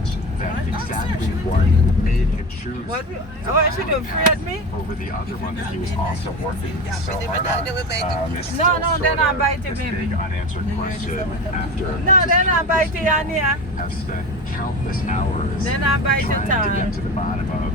but that exactly what made him choose I should have freed me? over the other one that he was also working so hard on. Is No, still no, sort they're not of biting this me. big unanswered question after No, just they're not countless biting on people here. have spent countless hours They're not biting trying to on. get to the bottom of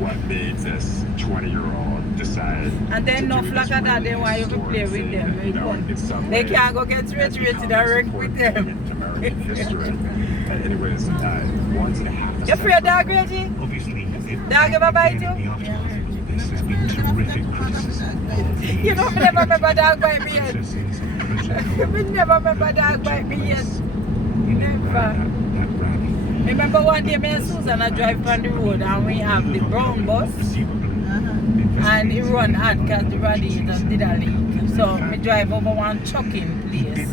what made this 20-year-old decide And then to no do flag this of that, really they want you to historic play with thing them. that, you know, in some They ways can't go get has rich become direct important with thing them. in American history. Anyways, once in a half a You free a dog, Reggie? Obviously, Dog ever bite you? the aftermath of all this has been terrific criticism of You know, me never remember dog bite me yet. processes and protocols. Me never remember dog bite me yet. Never. That rally. Remember one day me and Susan I drive on the road and we have the brown bus and it run hot because the radiator did a leak. So me drive over one chucking place.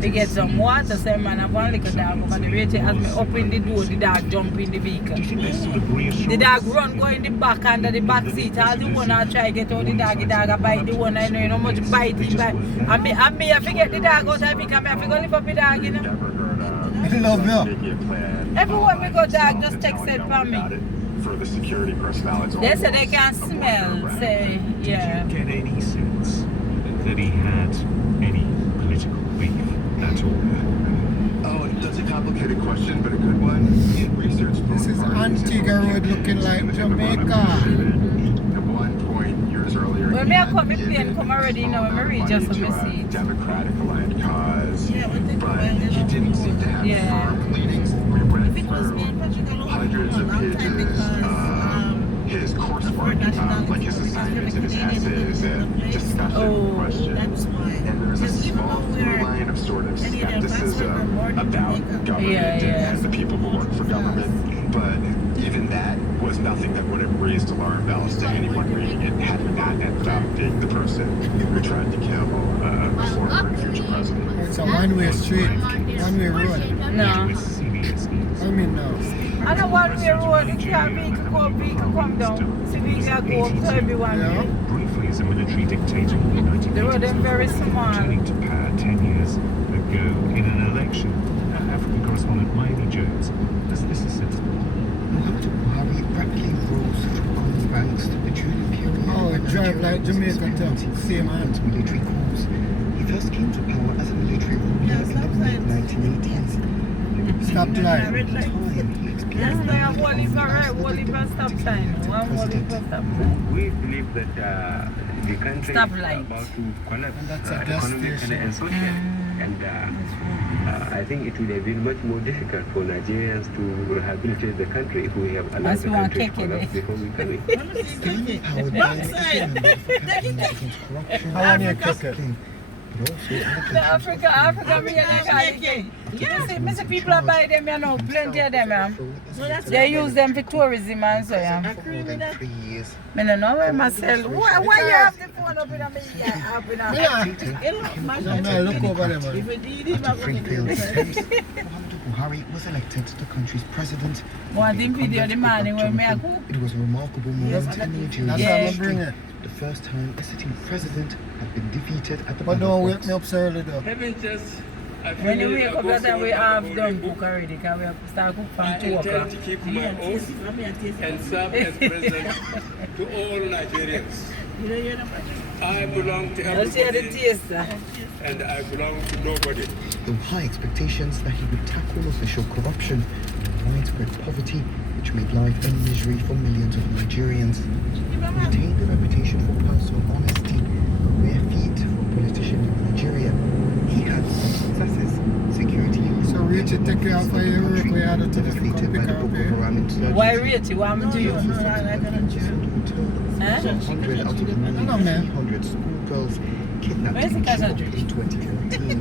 We get some water, so man have one little dog over the radio. As me open the door, the dog jump in the vehicle. The dog run go in the back under the back seat. All the one I try get out the dog I bite the one I know you know much bite him bite. And me I forget the dog out I think I have to go lift up the dog, you know. Love you. Everywhere we go, dog just text it for me. For the security personnel, it's They say they can smell, say, yeah. Did you get any sense that he had any political beef at all? Oh, that's a complicated question, but a good one. In research, This is Antigua Road looking like Jamaica. At one point, years earlier, Well, me I come, me plane come already, you know, when me reach just to so me a see it. Democratic aligned cause, but he didn't seem to have Yeah. firm leanings. We read through hundreds of pages of his coursework, like his assignments and his essays and discussion questions. And there's a small line of sort of skepticism about government and the people who work for government. But even that was nothing that would have raised alarm bells to anyone reading it had he not ended up being the person who tried to kill the former and future president. It's a one-way street, one-way road. No. I mean, no. I don't want to be a road, if you have vehicle come down. See vehicle go up to everyone. Yeah. Briefly, as a military dictator in the United The road is very small. returning to power 10 years ago in an election. African correspondent Miley Jones has this assessment. Muhammadu Buhari rapidly rose through army ranks to the during period. Oh, it drive like Jamaica too. Same hand. Military coups. He first came to power as a military ruler in the mid-1980s. Stop light. Yes, they have one leave stop sign. One leave stop sign. We believe that the country Stop is light. about to collapse And that's a gas economically station. and socially. And I think it would have been much more difficult for Nigerians to rehabilitate the country if we have allowed That's the why I'm country to kicking collapse it. before we come in. Gaining power by against corruption. How on your ticket? But also Africa, me and you see people are buying them, you know, plenty of them, yeah. They use them for tourism and so, yeah. for more than 3 years. I don't know where myself. Why you have the phone up in my ear? Up in my Yeah. No, look over them. Man. After 3 failed attempts, Muhammadu Buhari was elected the country's president. One thing video the morning when me I go. It was a remarkable moment in Nigerian That's how Yeah. I'm bring it. The first time a sitting president had been defeated at the But ballot don't wake box. me up so early though. When you wake up that time we have done cook already because we have start cook from 2 o'clock. intend to keep my oath and serve as president to all Nigerians. I belong to Let's hear the everybody taste. and I belong to nobody. There were high expectations that he would tackle official corruption and widespread poverty, which made life a misery for millions of Nigerians. He maintained a reputation for personal honesty, a rare feat for a politician in Nigeria. He had some successes. Security So Rachel take care of your work, we had to take devastated by the Boko Haram insurgency. Why rate you? What am I do you? Huh? 100 out of the more No, than man. 300 schoolgirls kidnapped Where's the and Casa killed Juice? in 2014.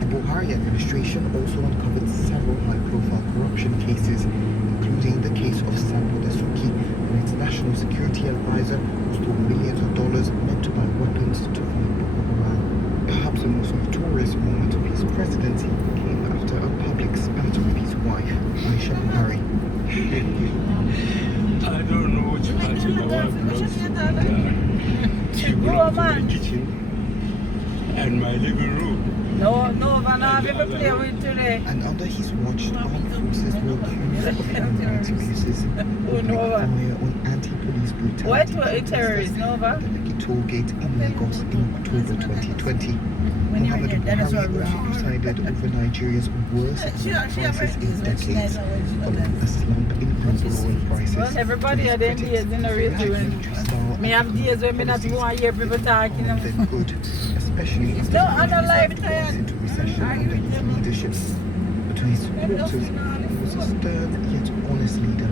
The Buhari administration also uncovered several high-profile corruption cases, including the case of Sambo Dasuki, an its national security advisor who stole millions of dollars meant to buy weapons to fight Boko Haram. Perhaps the most notorious moment of his presidency came after a public spat with his wife, Aisha Buhari. I don't know which part of my wife belongs to. She Go belongs to man. my kitchen and my living room. No, Nova, no, have you ever played with today? And under his watch, armed forces were accused of human rights abuses, opening Nova. fire on anti-police brutality. What were it terrorists, Nova? At the Lekki toll gate in Lagos in October 2020. When you were Muhammadu here, that is Buhari what also presided over Nigeria's worst oil crisis in decades, following a slump in global oil prices. Well, everybody had them days in the real doing. Me have days when me not want to hear people talking. Then good, especially after No, I don't like Nigeria it. falls into recession under his leadership. But to his supporters, he was a stern yet honest leader.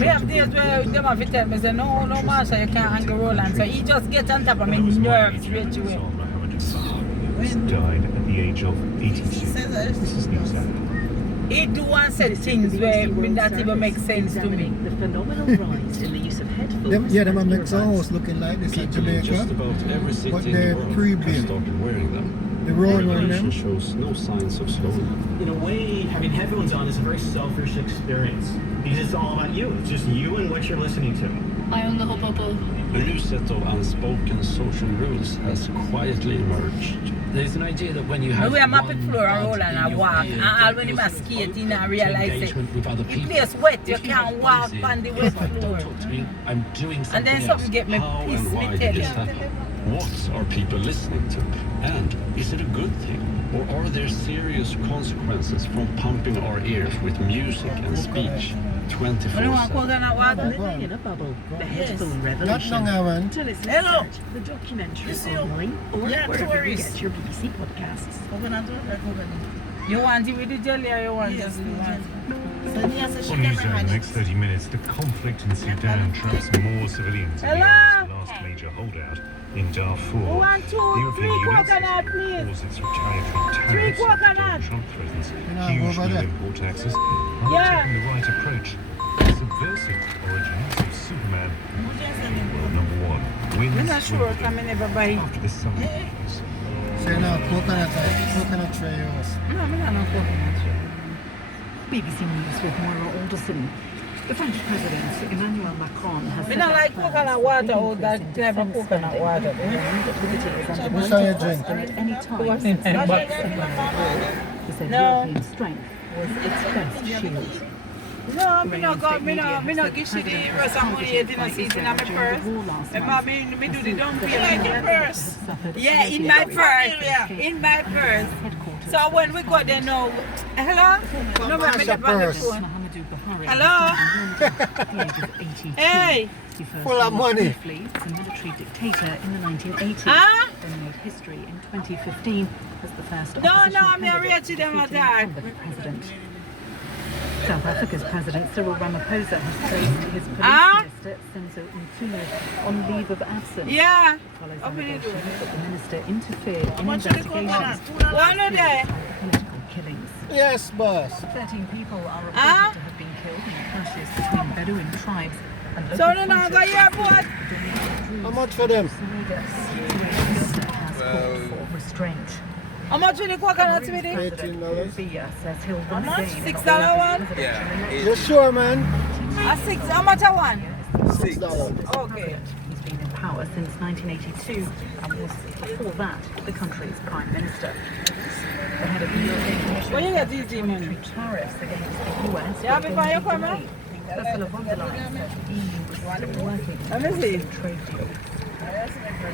Me have days where them have to tell me, say, no, Marsha, you can't hang Roland. So he just get on top of me nerves straight away. Died at the age of 82. This is Newsat. He do and said things where that even make sense to me. The phenomenal rise in the use of headphones. Them and make some earbuds. house looking like this in People in just Jamaica. about every city But in they're the world pre-built. have started wearing them. The road one Revolution them. shows no signs of slowing. In a way, having headphones on is a very selfish experience because it's all about you. It's just you and what you're listening to. I own the whole bubble. A new set of unspoken social rules has quietly emerged. There's an idea that when you have We are mapping one floor and bud roll and in I your walk. ear And all that when you goes must skate in open and to realize it. engagement with other The people. place wet, you If can't have walk buzzing, on the if wet like, floor. don't talk to me, I'm doing something And then else. something get me How pissed, and me why tell did you. this happen? What are people listening to? And is it a good thing? Or are there serious consequences from pumping our ears with music and speech When you want 24/7? coconut water? Living in a bubble. The headphone Not revolution. long I went. To listen Hello. to the documentary This is- online or Yeah, wherever you tourists. get your BBC podcasts. Coconut water, coconut. You want it with the jelly or you want Yes, just the with water? So yes, she On never Newsat, had in the it. next 30 minutes, the conflict in Sudan traps more civilians in the Hello? army's last major holdout in Darfur. Who want two, The European three Union coconut, please? calls its retaliatory Three tariffs after coconut. Donald Trump threatens Yeah, huge over new there. import taxes. Yeah. Taking the right approach. The subversive origins of Superman world number one. Wins I'm not sure, Wimbledon because I never buy. after this summer. Say now, coconut tray house. No, I'm not no coconut. BBC News with Moira Alderson. The French President Emmanuel Macron has Me set not out like plans coconut for water, big oh, that increase in clever defence coconut spending, water. warning that liberty is undermined Which one you drink? and at any time What's since in the that box? Second World War. He said No. European strength was its best shield. No, me no go, me no give she the rest of money yet in a season in my purse. And me do the dumb feel like your purse. Yeah, in my purse. In my purse. So when we go there now, hello? No, me Marsha the on the purse. phone. Muhammadu Buhari. Hello? At the age of 82. Hey. He first Full of rose money. briefly as a military dictator in the 1980s. Huh? Then made history in 2015 as the first No, opposition I'm not candidate ready to them defeating attack. incumbent president. South Africa's President Cyril Ramaphosa has placed his police Ah? minister Senzo Mthuli on leave of absence. Yeah. Follows What will you do? allegations that the minister interfered in much are the investigations coconuts? One a day. of political killings. Yes, boss. 13 people are reported Ah? to have been killed in clashes between Bedouin tribes and local So then I go fighters. airport. How much for them? Has called for restraint. How much will the coconut with it? $18. Bia says he'll run much? again in $6 all of one? his presidential You sure, man? A six, how much a one? $6. Okay. He's been in power since 1982 and was, before that, the country's prime minister. The head of the European Commission Where you get says these money? tariffs against the US Yeah, will before only you be come delayed. Ursula von der Leyen said the EU was still working Let me on see. a trade deal.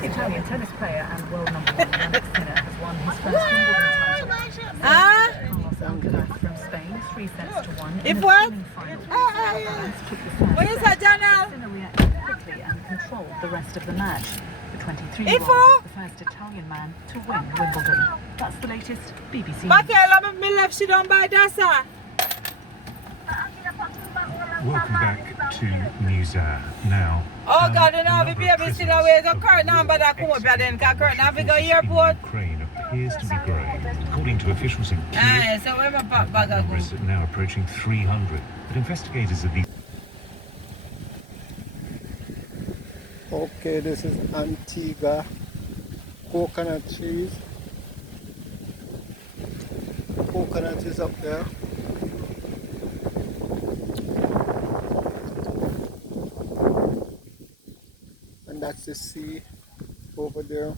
Italian tennis player and world number one Jannik Sinner has won his first Wimbledon title. Ah? Carlos Alcaraz from Spain, 3 sets to 1. If in the what? semi-final. Ah, Alcaraz took the first What is set. that, Janelle? Sinner reacted quickly and controlled the rest of the match. The 23-year-old Ifo? was the first Italian man to win Wimbledon. That's the latest BBC. Bakela, me left she don't buy that, sir. Welcome back to Newsat. Now, Oh God, you know, a we number be of able to see prisoners the ways of of current number that come up here then, because current now we go forces airport. in Ukraine appears to be growing. According to officials in Kiev, Aye, so where my pop bag the a number go? is now approaching 300. But investigators at the Okay, this is Antigua coconut trees. Coconut is up there. And that's the sea over there.